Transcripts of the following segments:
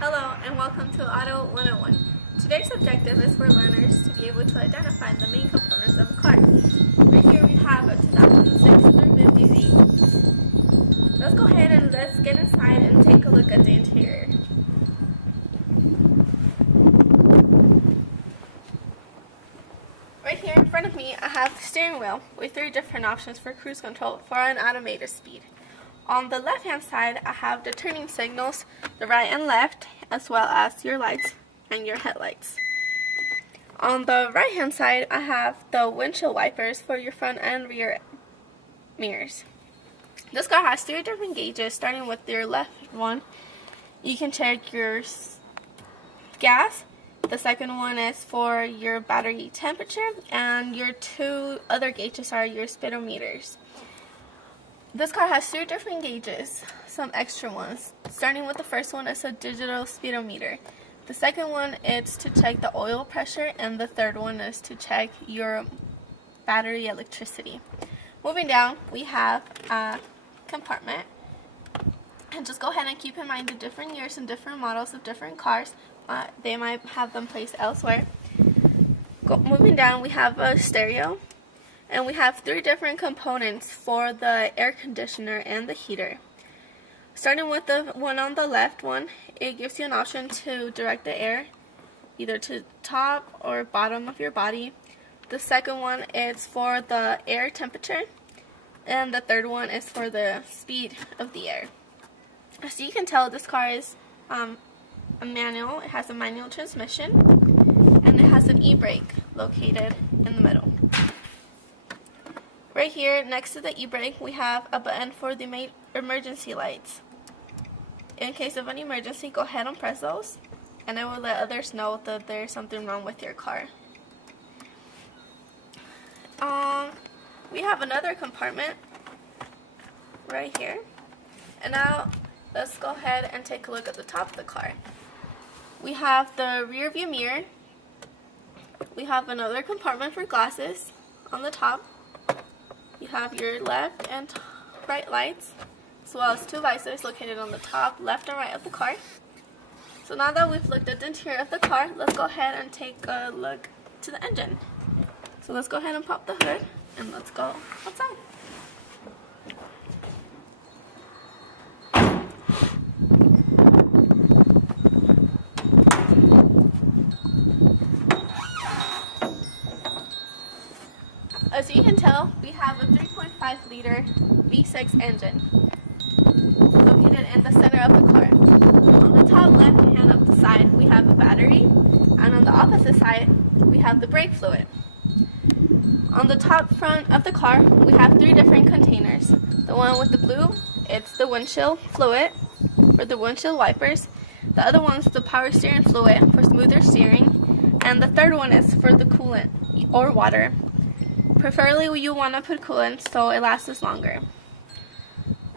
Hello and welcome to Auto 101. Today's objective is for learners to be able to identify the main components of a car. Right here we have a 2006 350Z. Let's go ahead and let's get inside and take a look at the interior. Right here in front of me I have the steering wheel with 3 different options for cruise control for an automated speed. On the left hand side I have the turning signals, the right and left, as well as your lights and your headlights. On the right hand side I have the windshield wipers for your front and rear mirrors. This car has 3 different gauges. Starting with your left one, you can check your gas. The second one is for your battery temperature, and your 2 other gauges are your speedometers. This car has 3 different gauges, some extra ones. Starting with the first one is a digital speedometer. The second one is to check the oil pressure, and the third one is to check your battery electricity. Moving down, we have a compartment. And just go ahead and keep in mind the different years and different models of different cars. They might have them placed elsewhere. Moving down, we have a stereo. And we have 3 different components for the air conditioner and the heater. Starting with the one on the left one, it gives you an option to direct the air either to top or bottom of your body. The second one is for the air temperature, and the third one is for the speed of the air. As you can tell, this car is a manual. It has a manual transmission, and it has an e-brake located in the middle. Right here next to the e-brake we have a button for the emergency lights. In case of an emergency, go ahead and press those, and it will let others know that there's something wrong with your car. We have another compartment right here. And now let's go ahead and take a look at the top of the car. We have the rear view mirror. We have another compartment for glasses on the top. You have your left and right lights, as well as 2 visors located on the top, left and right of the car. So now that we've looked at the interior of the car, let's go ahead and take a look to the engine. So let's go ahead and pop the hood and let's go outside. As you can tell, we have a 3.5 liter V6 engine located in the center of the car. On the top left hand of the side we have a battery, and on the opposite side we have the brake fluid. On the top front of the car we have 3 different containers. The one with the blue, it's the windshield fluid for the windshield wipers. The other one is the power steering fluid for smoother steering, and the third one is for the coolant or water. Preferably you want to put coolant so it lasts longer.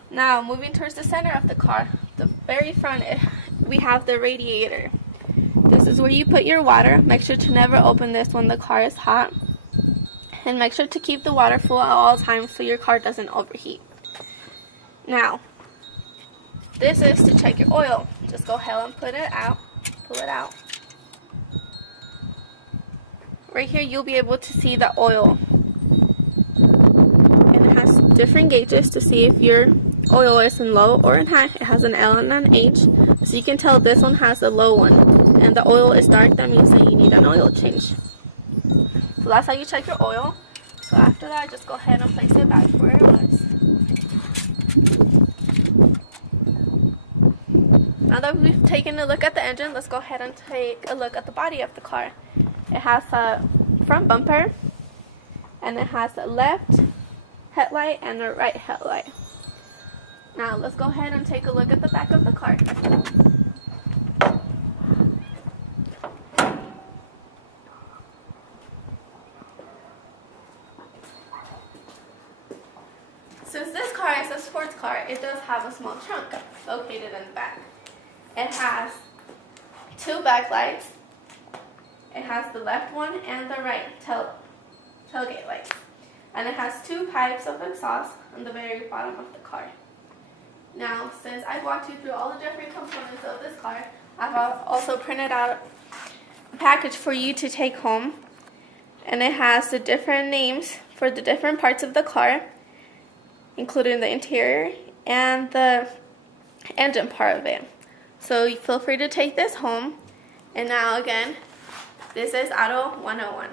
Now moving towards the center of the car, the very front we have the radiator. This is where you put your water. Make sure to never open this when the car is hot, and make sure to keep the water full at all times so your car doesn't overheat. Now this is to check your oil. Just go ahead and pull it out. Right here you'll be able to see the oil. Different gauges to see if your oil is in low or in high. It has an L and an H, so you can tell this one has a low one, and the oil is dark. That means that you need an oil change. So that's how you check your oil. So after that, just go ahead and place it back where it was. Now that we've taken a look at the engine, let's go ahead and take a look at the body of the car. It has a front bumper, and it has a left headlight and a right headlight. Now let's go ahead and take a look at the back of the car. Since this car is a sports car, it does have a small trunk located in the back. It has 2 backlights. It has the left one and the right tailgate lights. And it has 2 pipes of exhaust on the very bottom of the car. Now, since I've walked you through all the different components of this car. I've also printed out a package for you to take home, and it has the different names for the different parts of the car, including the interior and the engine part of it. So you feel free to take this home. And now again, this is Auto 101.